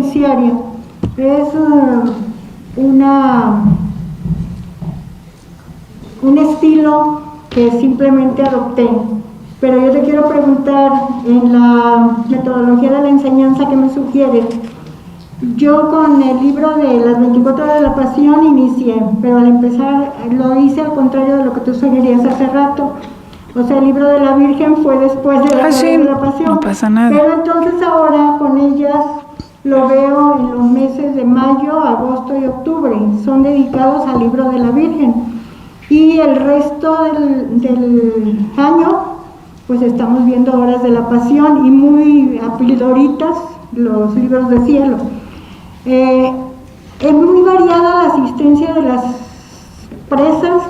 penitenciaria es un estilo que simplemente adopté. Pero yo te quiero preguntar, en la metodología de la enseñanza que me sugiere, yo con el libro de las 24 horas de la pasión inicié, pero al empezar lo hice al contrario de lo que tú sugerías hace rato. O sea, el libro de la Virgen fue después de la, sí, de la pasión. No pasa nada. Pero entonces ahora con ellas lo veo en los meses de mayo, agosto y octubre. Son dedicados al libro de la Virgen. Y el resto del año, pues estamos viendo horas de la pasión y muy a pildoritas los libros de cielo. Es muy variada la asistencia de las presas,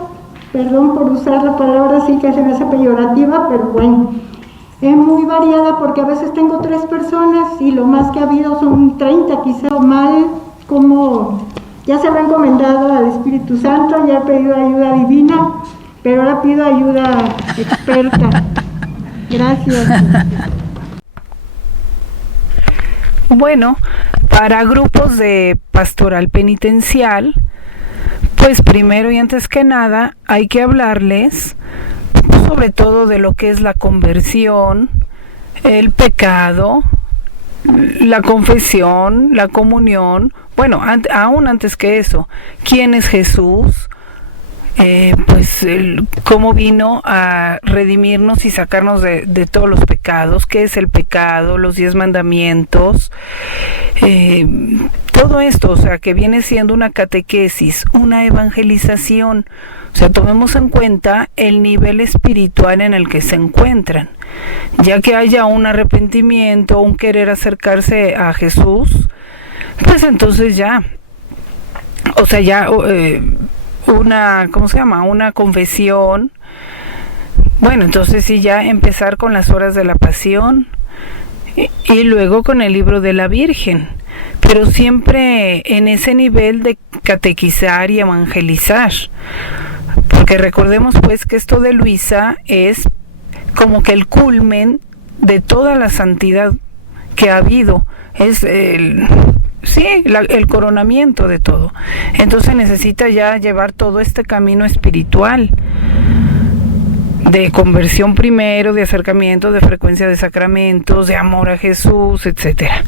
perdón por usar la palabra así que se me hace peyorativa, pero bueno, es muy variada porque a veces tengo 3 personas y lo más que ha habido son 30 quizá, o mal, como ya se habrá encomendado al Espíritu Santo, ya he pedido ayuda divina, pero ahora pido ayuda experta. Gracias. Bueno, para grupos de pastoral penitencial, pues primero y antes que nada hay que hablarles sobre todo de lo que es la conversión, el pecado, la confesión, la comunión, bueno, aún antes que eso, ¿quién es Jesús? Cómo vino a redimirnos y sacarnos de todos los pecados, qué es el pecado, los 10 mandamientos, todo esto, o sea, que viene siendo una catequesis, una evangelización. O sea, tomemos en cuenta el nivel espiritual en el que se encuentran, ya que haya un arrepentimiento, un querer acercarse a Jesús, pues entonces ya, o sea, ya una confesión. Bueno, entonces sí, ya empezar con las horas de la pasión y luego con el libro de la Virgen, pero siempre en ese nivel de catequizar y evangelizar, porque recordemos pues que esto de Luisa es como que el culmen de toda la santidad que ha habido, es el coronamiento de todo. Entonces necesita ya llevar todo este camino espiritual de conversión primero, de acercamiento, de frecuencia de sacramentos, de amor a Jesús, etcétera.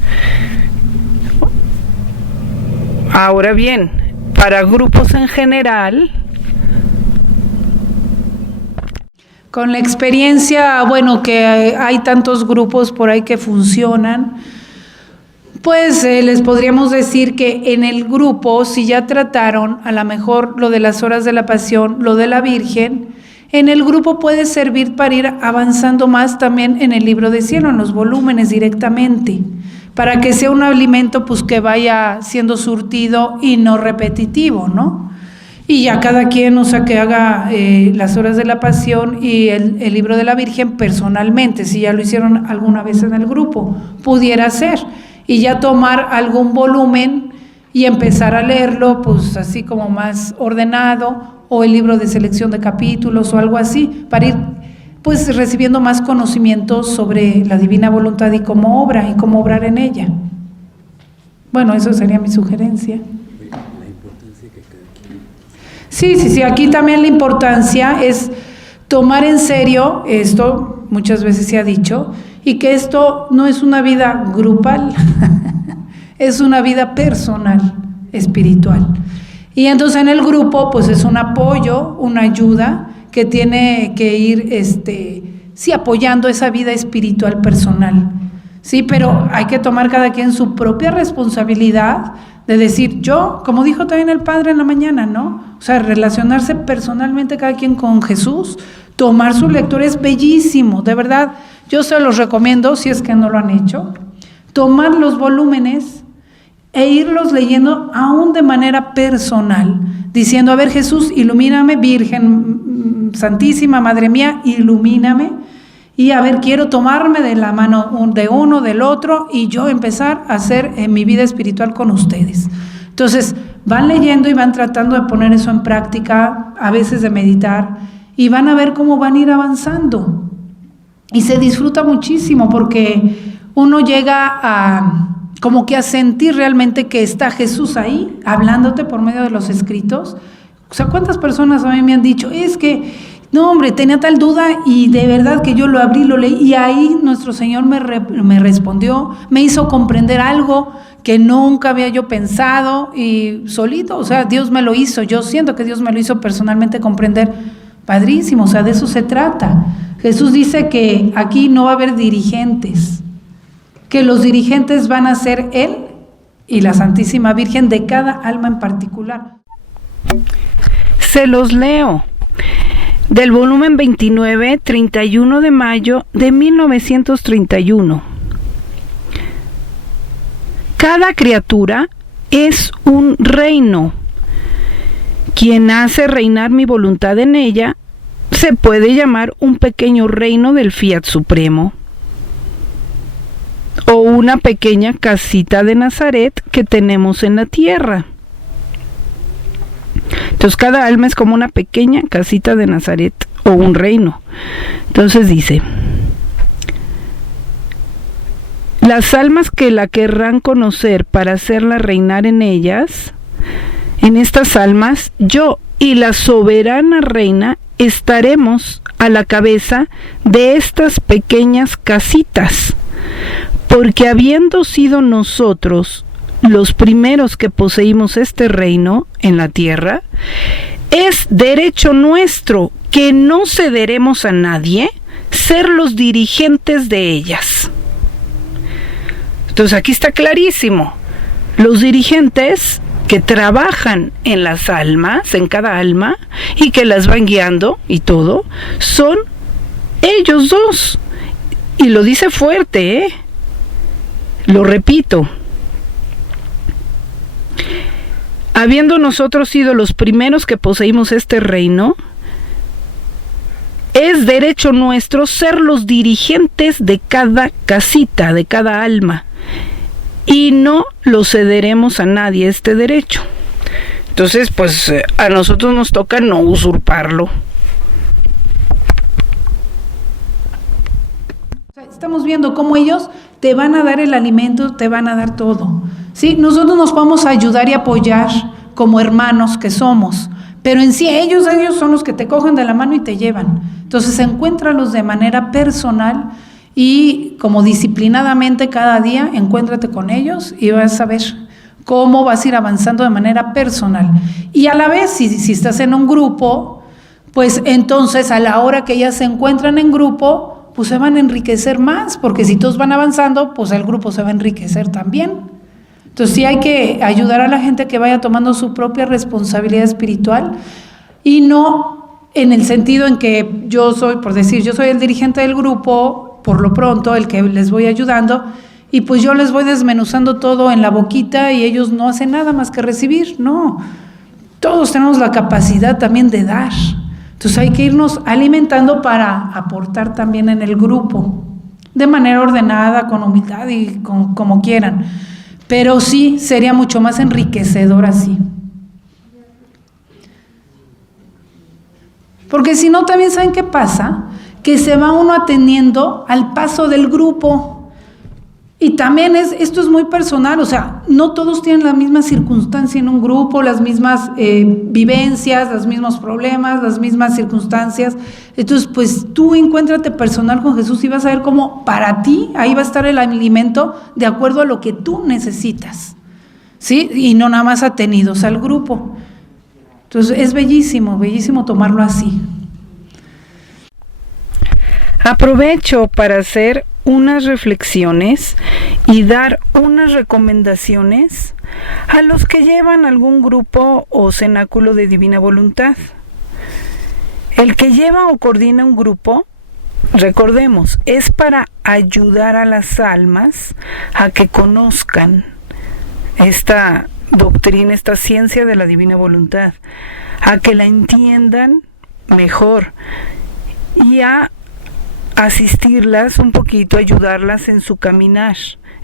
Ahora bien, para grupos en general, con la experiencia, bueno, que hay tantos grupos por ahí que funcionan, pues les podríamos decir que en el grupo, si ya trataron a lo mejor lo de las horas de la pasión, lo de la Virgen, en el grupo puede servir para ir avanzando más también en el libro de cielo, en los volúmenes directamente, para que sea un alimento pues que vaya siendo surtido y no repetitivo, ¿no? Y ya cada quien, o sea, que haga las horas de la pasión y el libro de la Virgen personalmente, si ya lo hicieron alguna vez en el grupo, pudiera ser, y ya tomar algún volumen y empezar a leerlo pues así como más ordenado, o el libro de selección de capítulos o algo así, para ir pues recibiendo más conocimientos sobre la divina voluntad y cómo obra y cómo obrar en ella. Bueno, eso sería mi sugerencia. Sí, aquí también la importancia es tomar en serio esto, muchas veces se ha dicho, y que esto no es una vida grupal, es una vida personal, espiritual. Y entonces en el grupo pues es un apoyo, una ayuda que tiene que ir apoyando esa vida espiritual personal. Sí, pero hay que tomar cada quien su propia responsabilidad de decir, yo, como dijo también el Padre en la mañana, ¿no? O sea, relacionarse personalmente cada quien con Jesús, tomar su lectura es bellísimo, de verdad. Yo se los recomiendo, si es que no lo han hecho, tomar los volúmenes e irlos leyendo aún de manera personal, diciendo, a ver Jesús, ilumíname, Virgen Santísima, Madre mía, ilumíname, y a ver, quiero tomarme de la mano de uno, del otro, y yo empezar a hacer mi vida espiritual con ustedes. Entonces, van leyendo y van tratando de poner eso en práctica, a veces de meditar, y van a ver cómo van a ir avanzando. Y se disfruta muchísimo porque uno llega como que a sentir realmente que está Jesús ahí, hablándote por medio de los escritos. O sea, ¿cuántas personas a mí me han dicho, es que, no hombre, tenía tal duda y de verdad que yo lo abrí, lo leí y ahí nuestro Señor me respondió, me hizo comprender algo que nunca había yo pensado y solito, o sea, Dios me lo hizo, yo siento que Dios me lo hizo personalmente comprender, padrísimo, o sea, de eso se trata. Jesús dice que aquí no va a haber dirigentes, que los dirigentes van a ser Él y la Santísima Virgen de cada alma en particular. Se los leo. Del volumen 29, 31 de mayo de 1931. Cada criatura es un reino. Quien hace reinar mi voluntad en ella se puede llamar un pequeño reino del Fiat Supremo o una pequeña casita de Nazaret que tenemos en la tierra. Entonces cada alma es como una pequeña casita de Nazaret o un reino. Entonces dice: las almas que la querrán conocer para hacerla reinar en ellas, en estas almas, yo y la soberana reina estaremos a la cabeza de estas pequeñas casitas, porque habiendo sido nosotros los primeros que poseímos este reino en la tierra, es derecho nuestro, que no cederemos a nadie, ser los dirigentes de ellas. Entonces aquí está clarísimo, los dirigentes que trabajan en las almas, en cada alma, y que las van guiando y todo, son ellos dos. Y lo dice fuerte, lo repito. Habiendo nosotros sido los primeros que poseímos este reino, es derecho nuestro ser los dirigentes de cada casita, de cada alma, y no lo cederemos a nadie este derecho. Entonces, pues a nosotros nos toca no usurparlo. Estamos viendo cómo ellos te van a dar el alimento, te van a dar todo. ¿Sí? Nosotros nos vamos a ayudar y apoyar como hermanos que somos, pero en sí ellos son los que te cogen de la mano y te llevan. Entonces encuéntralos de manera personal y como disciplinadamente cada día, encuéntrate con ellos y vas a ver cómo vas a ir avanzando de manera personal. Y a la vez, si estás en un grupo, pues entonces a la hora que ya se encuentran en grupo, pues se van a enriquecer más, porque si todos van avanzando, pues el grupo se va a enriquecer también. Entonces sí hay que ayudar a la gente que vaya tomando su propia responsabilidad espiritual y no en el sentido en que yo soy, por decir, yo soy el dirigente del grupo, por lo pronto, el que les voy ayudando, y pues yo les voy desmenuzando todo en la boquita y ellos no hacen nada más que recibir. No, todos tenemos la capacidad también de dar. Entonces hay que irnos alimentando para aportar también en el grupo, de manera ordenada, con humildad y como quieran. Pero sí, sería mucho más enriquecedor así. Porque si no, también ¿saben qué pasa? Que se va uno ateniendo al paso del grupo. Y también esto es muy personal, o sea, no todos tienen la misma circunstancia en un grupo, las mismas vivencias, los mismos problemas, las mismas circunstancias. Entonces, pues tú encuéntrate personal con Jesús y vas a ver cómo para ti ahí va a estar el alimento de acuerdo a lo que tú necesitas, ¿sí? Y no nada más atenidos al grupo. Entonces, es bellísimo, bellísimo tomarlo así. Aprovecho para hacer unas reflexiones y dar unas recomendaciones a los que llevan algún grupo o cenáculo de divina voluntad. El que lleva o coordina un grupo, recordemos, es para ayudar a las almas a que conozcan esta doctrina, esta ciencia de la divina voluntad, a que la entiendan mejor y a asistirlas un poquito, ayudarlas en su caminar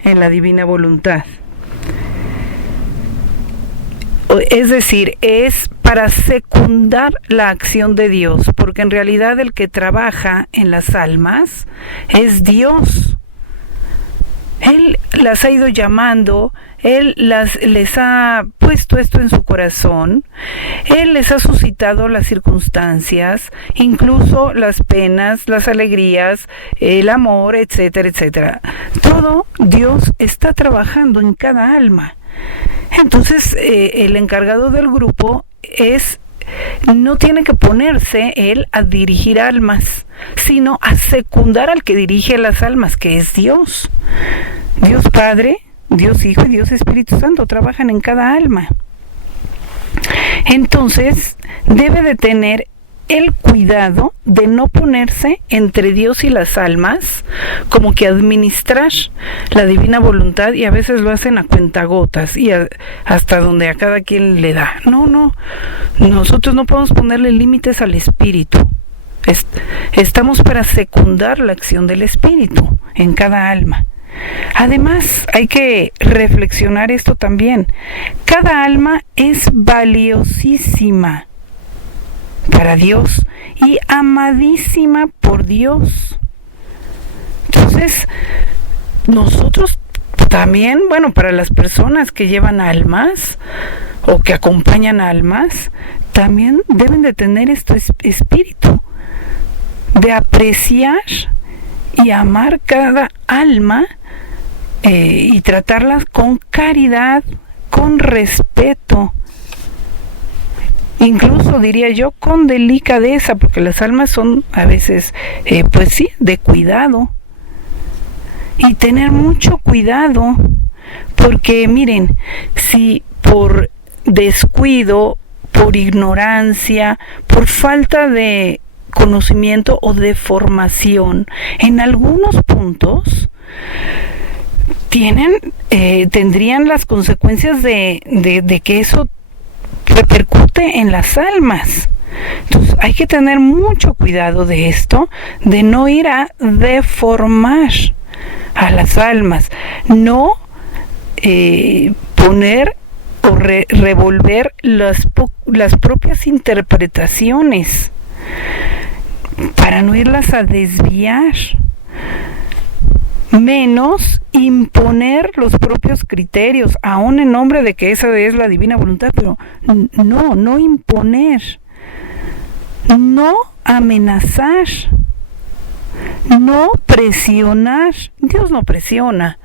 en la divina voluntad. Es decir, es para secundar la acción de Dios, porque en realidad el que trabaja en las almas es Dios. Él las ha ido llamando, Él les ha puesto esto en su corazón, Él les ha suscitado las circunstancias, incluso las penas, las alegrías, el amor, etcétera, etcétera. Todo Dios está trabajando en cada alma. Entonces, el encargado del grupo no tiene que ponerse él a dirigir almas, sino a secundar al que dirige las almas, que es Dios. Dios Padre, Dios Hijo y Dios Espíritu Santo trabajan en cada alma. Entonces, debe de tener el cuidado de no ponerse entre Dios y las almas, como que administrar la divina voluntad, y a veces lo hacen a cuentagotas y hasta donde a cada quien le da. No, nosotros no podemos ponerle límites al Espíritu. Estamos para secundar la acción del Espíritu en cada alma. Además, hay que reflexionar esto también. Cada alma es valiosísima para Dios y amadísima por Dios. Entonces, nosotros también, para las personas que llevan almas o que acompañan almas, también deben de tener este espíritu de apreciar y amar cada alma y tratarlas con caridad, con respeto, incluso diría yo con delicadeza, porque las almas son a veces, de cuidado. Y tener mucho cuidado, porque miren, si por descuido, por ignorancia, por falta de conocimiento o de formación, en algunos puntos tendrían las consecuencias de que eso repercute en las almas. Entonces hay que tener mucho cuidado de esto, de no ir a deformar a las almas, no poner o revolver las propias interpretaciones para no irlas a desviar, menos imponer los propios criterios, aún en nombre de que esa es la divina voluntad, pero no imponer, no amenazar, no presionar. Dios no presiona,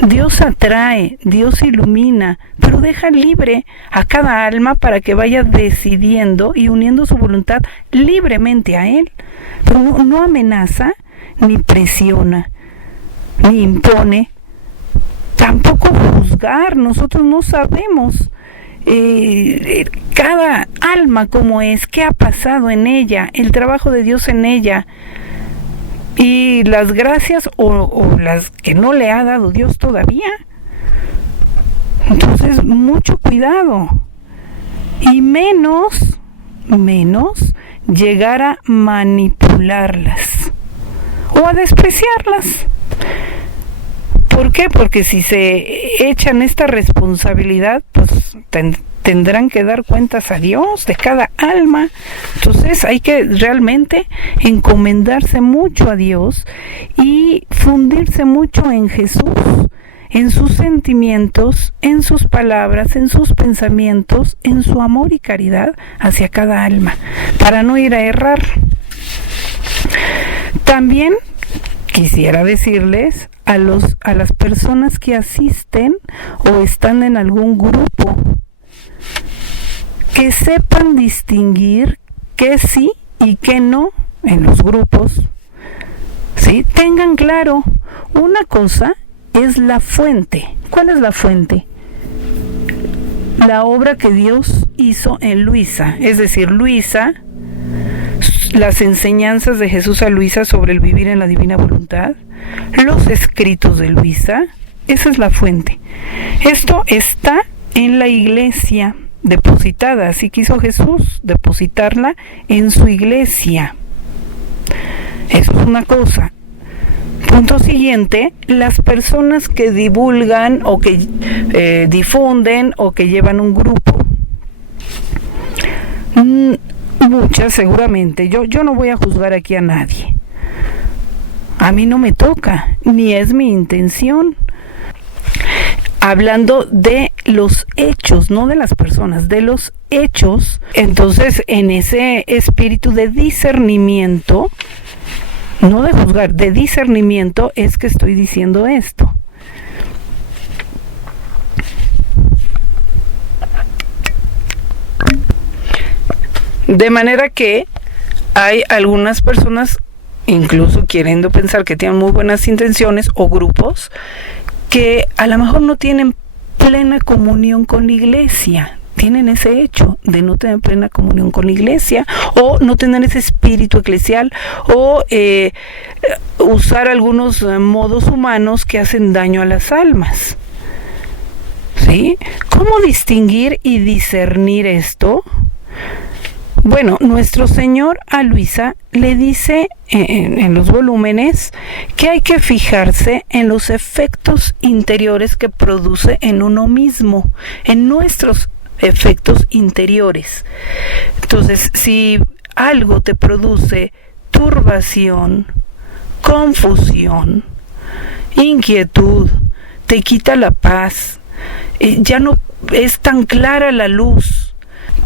Dios atrae, Dios ilumina, pero deja libre a cada alma para que vaya decidiendo y uniendo su voluntad libremente a Él. Pero no amenaza, ni presiona, ni impone, tampoco juzgar. Nosotros no sabemos cada alma cómo es, qué ha pasado en ella, el trabajo de Dios en ella, y las gracias o las que no le ha dado Dios todavía. Entonces, mucho cuidado, y menos llegar a manipularlas o a despreciarlas. ¿Por qué? Porque si se echan esta responsabilidad, pues tendrán que dar cuentas a Dios de cada alma. Entonces hay que realmente encomendarse mucho a Dios y fundirse mucho en Jesús, en sus sentimientos, en sus palabras, en sus pensamientos, en su amor y caridad hacia cada alma, para no ir a errar. También quisiera decirles a las personas que asisten o están en algún grupo, que sepan distinguir qué sí y qué no en los grupos. ¿Sí? Tengan claro, una cosa es la fuente. ¿Cuál es la fuente? La obra que Dios hizo en Luisa, es decir, Luisa, las enseñanzas de Jesús a Luisa sobre el vivir en la divina voluntad, los escritos de Luisa. Esa es la fuente. Esto está en la iglesia depositada, así quiso Jesús depositarla en su iglesia. Eso es una cosa. Punto siguiente, las personas que divulgan o que difunden o que llevan un grupo. Muchas seguramente, yo no voy a juzgar aquí a nadie. a mí no me toca, ni es mi intención. Hablando de los hechos, no de las personas, de los hechos. Entonces, en ese espíritu de discernimiento, no de juzgar, de discernimiento, es que estoy diciendo esto. De manera que hay algunas personas, incluso queriendo pensar que tienen muy buenas intenciones, o grupos, que a lo mejor no tienen plena comunión con la iglesia, tienen ese hecho de no tener plena comunión con la iglesia, o no tener ese espíritu eclesial, o usar algunos modos humanos que hacen daño a las almas. ¿Sí? ¿Cómo distinguir y discernir esto? Bueno, nuestro Señor a Luisa le dice en los volúmenes que hay que fijarse en los efectos interiores que produce en uno mismo, en nuestros efectos interiores. Entonces, si algo te produce turbación, confusión, inquietud, te quita la paz, ya no es tan clara la luz,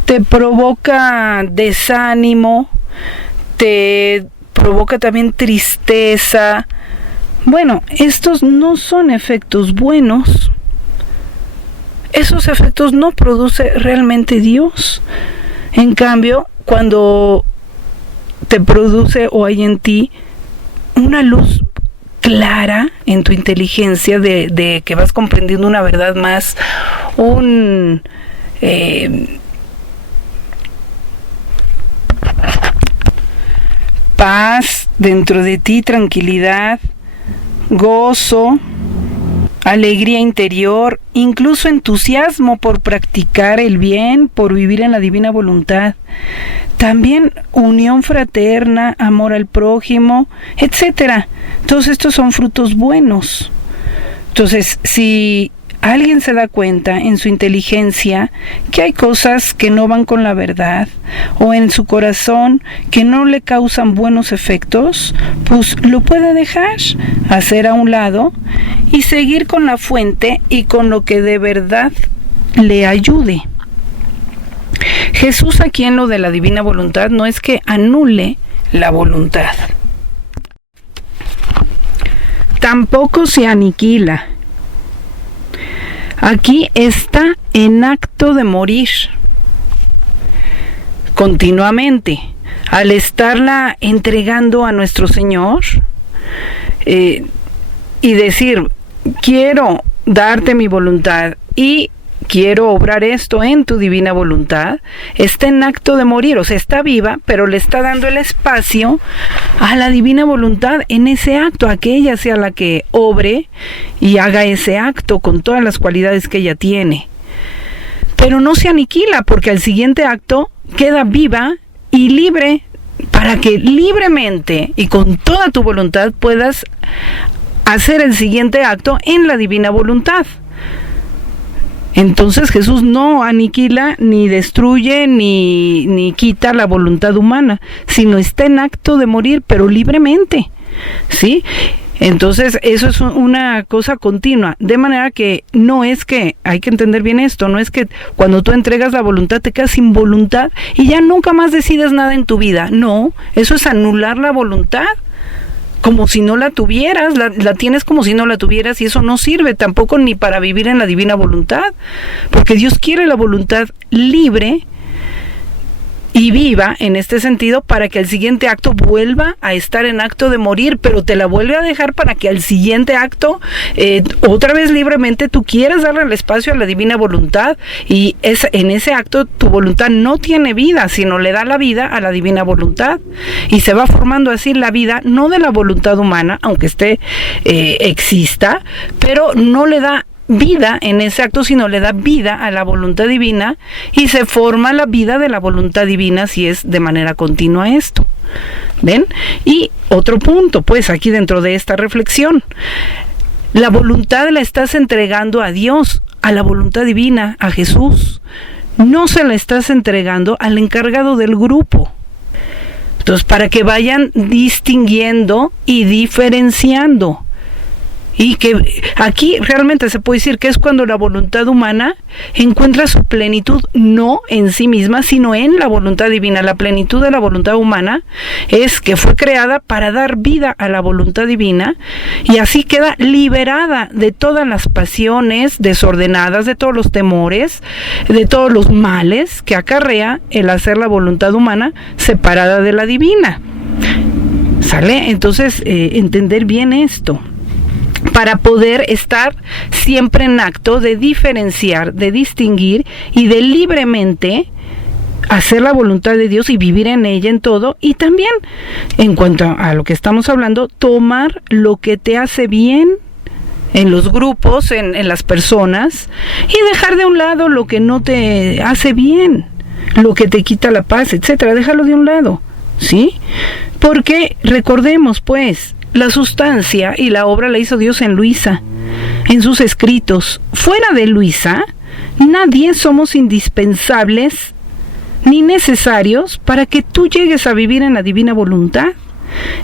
te provoca desánimo, te provoca también tristeza. Bueno, estos no son efectos buenos. Esos efectos no produce realmente Dios. En cambio, cuando te produce o hay en ti una luz clara en tu inteligencia de que vas comprendiendo una verdad más, paz dentro de ti, tranquilidad, gozo, alegría interior, incluso entusiasmo por practicar el bien, por vivir en la divina voluntad. También unión fraterna, amor al prójimo, etcétera. Todos estos son frutos buenos. Entonces, si alguien se da cuenta en su inteligencia que hay cosas que no van con la verdad, o en su corazón que no le causan buenos efectos, pues lo puede dejar, hacer a un lado y seguir con la fuente y con lo que de verdad le ayude. Jesús aquí en lo de la divina voluntad no es que anule la voluntad, tampoco se aniquila. Aquí está en acto de morir continuamente. Al estarla entregando a nuestro Señor y decir, quiero darte mi voluntad y quiero obrar esto en tu divina voluntad, está en acto de morir, o sea, está viva, pero le está dando el espacio a la divina voluntad en ese acto, a que ella sea la que obre y haga ese acto con todas las cualidades que ella tiene. Pero no se aniquila, porque al siguiente acto queda viva y libre, para que libremente y con toda tu voluntad puedas hacer el siguiente acto en la divina voluntad. Entonces Jesús no aniquila, ni destruye, ni quita la voluntad humana, sino está en acto de morir, pero libremente, ¿sí? Entonces eso es una cosa continua, de manera que no es que, hay que entender bien esto, no es que cuando tú entregas la voluntad te quedas sin voluntad y ya nunca más decides nada en tu vida. No, eso es anular la voluntad, como si no la tuvieras, la tienes como si no la tuvieras, y eso no sirve tampoco ni para vivir en la divina voluntad, porque Dios quiere la voluntad libre y viva en este sentido para que al siguiente acto vuelva a estar en acto de morir, pero te la vuelve a dejar para que al siguiente acto otra vez libremente tú quieras darle el espacio a la divina voluntad, y en ese acto tu voluntad no tiene vida, sino le da la vida a la divina voluntad, y se va formando así la vida, no de la voluntad humana, aunque exista, pero no le da vida en ese acto, sino le da vida a la voluntad divina, y se forma la vida de la voluntad divina si es de manera continua esto. ¿Ven? Y otro punto, pues aquí dentro de esta reflexión, la voluntad la estás entregando a Dios, a la voluntad divina, a Jesús. No se la estás entregando al encargado del grupo. Entonces, para que vayan distinguiendo y diferenciando. Y que aquí realmente se puede decir que es cuando la voluntad humana encuentra su plenitud, no en sí misma, sino en la voluntad divina. La plenitud de la voluntad humana es que fue creada para dar vida a la voluntad divina, y así queda liberada de todas las pasiones desordenadas, de todos los temores, de todos los males que acarrea el hacer la voluntad humana separada de la divina. ¿Sale? Entonces, entender bien esto, para poder estar siempre en acto de diferenciar, de distinguir y de libremente hacer la voluntad de Dios y vivir en ella en todo. Y también, en cuanto a lo que estamos hablando, tomar lo que te hace bien en los grupos, en las personas, y dejar de un lado lo que no te hace bien, lo que te quita la paz, etcétera. Déjalo de un lado, ¿sí? Porque recordemos, pues, la sustancia y la obra la hizo Dios en Luisa, en sus escritos. Fuera de Luisa, nadie somos indispensables ni necesarios para que tú llegues a vivir en la divina voluntad.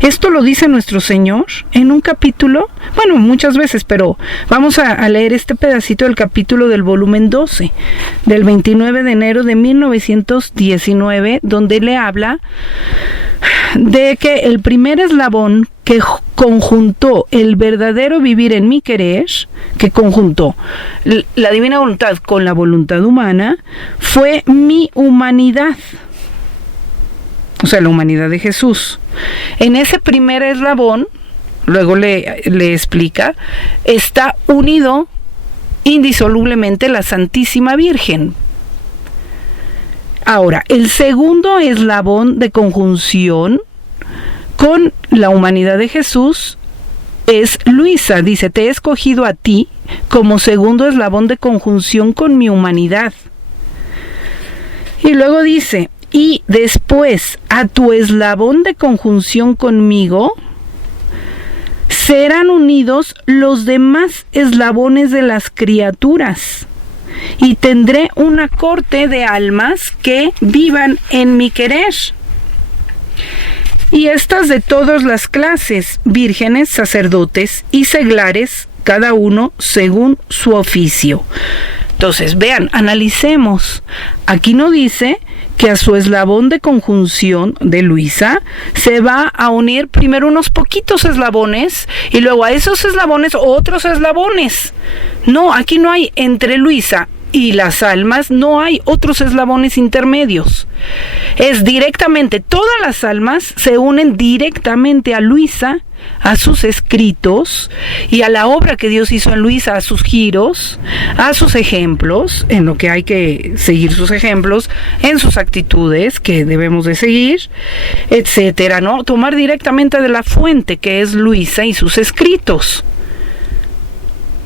Esto lo dice nuestro Señor en un capítulo, bueno, muchas veces, pero vamos a leer este pedacito del capítulo del volumen 12, del 29 de enero de 1919, donde le habla de que el primer eslabón que conjuntó el verdadero vivir en mi querer, que conjuntó la divina voluntad con la voluntad humana, fue mi humanidad. O sea, la humanidad de Jesús. En ese primer eslabón, luego le explica, está unido indisolublemente la Santísima Virgen. Ahora, el segundo eslabón de conjunción con la humanidad de Jesús es Luisa. Dice, te he escogido a ti como segundo eslabón de conjunción con mi humanidad. Y luego dice, y después a tu eslabón de conjunción conmigo serán unidos los demás eslabones de las criaturas, y tendré una corte de almas que vivan en mi querer. Y estas de todas las clases, vírgenes, sacerdotes y seglares, cada uno según su oficio. Entonces, vean, analicemos. Aquí no dice que a su eslabón de conjunción de Luisa se va a unir primero unos poquitos eslabones y luego a esos eslabones otros eslabones. No, aquí no hay entre Luisa y las almas, no hay otros eslabones intermedios. Es directamente, todas las almas se unen directamente a Luisa, a sus escritos y a la obra que Dios hizo en Luisa, a sus giros, a sus ejemplos, en lo que hay que seguir sus ejemplos, en sus actitudes que debemos de seguir, etcétera, ¿no? Tomar directamente de la fuente que es Luisa y sus escritos.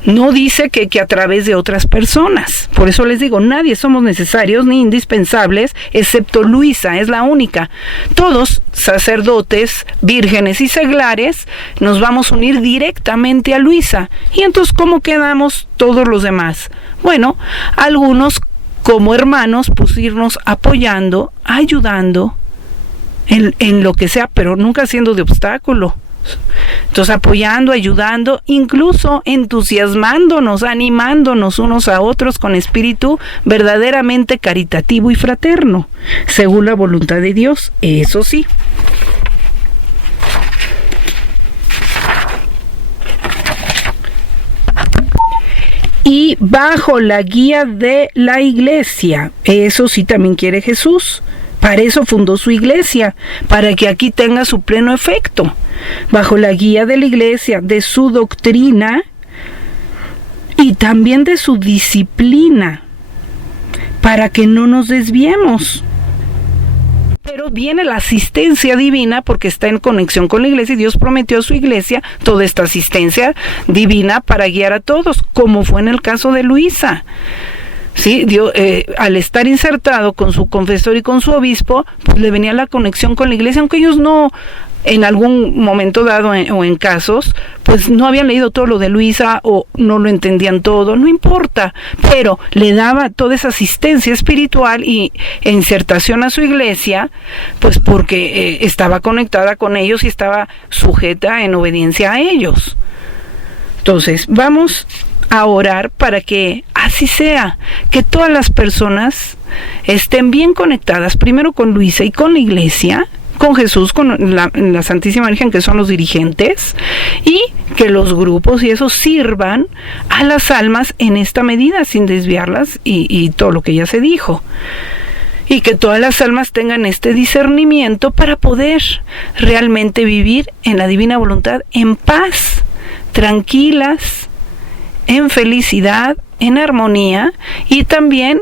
No dice que a través de otras personas. Por eso les digo, nadie somos necesarios ni indispensables, excepto Luisa, es la única. Todos, sacerdotes, vírgenes y seglares, nos vamos a unir directamente a Luisa. Y entonces, ¿cómo quedamos todos los demás? Bueno, algunos como hermanos, pues irnos apoyando, ayudando en lo que sea, pero nunca siendo de obstáculo. Entonces, apoyando, ayudando, incluso entusiasmándonos, animándonos unos a otros con espíritu verdaderamente caritativo y fraterno, según la voluntad de Dios, eso sí. Y bajo la guía de la Iglesia, eso sí también quiere Jesús. Para eso fundó su iglesia, para que aquí tenga su pleno efecto. Bajo la guía de la iglesia, de su doctrina y también de su disciplina, para que no nos desviemos. Pero viene la asistencia divina porque está en conexión con la iglesia y Dios prometió a su iglesia toda esta asistencia divina para guiar a todos, como fue en el caso de Luisa. Sí, Dios, al estar insertado con su confesor y con su obispo, pues le venía la conexión con la iglesia, aunque ellos no en algún momento dado o en casos, pues no habían leído todo lo de Luisa o no lo entendían todo, no importa, pero le daba toda esa asistencia espiritual y insertación a su iglesia, pues porque estaba conectada con ellos y estaba sujeta en obediencia a ellos. Entonces, vamos a orar para que así sea, que todas las personas estén bien conectadas, primero con Luisa y con la iglesia, con Jesús, con la Santísima Virgen, que son los dirigentes, y que los grupos y eso sirvan a las almas en esta medida, sin desviarlas y todo lo que ya se dijo. Y que todas las almas tengan este discernimiento para poder realmente vivir en la divina voluntad, en paz, tranquilas, en felicidad, en armonía, y también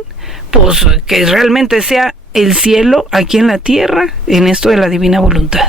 pues que realmente sea el cielo aquí en la tierra, en esto de la divina voluntad.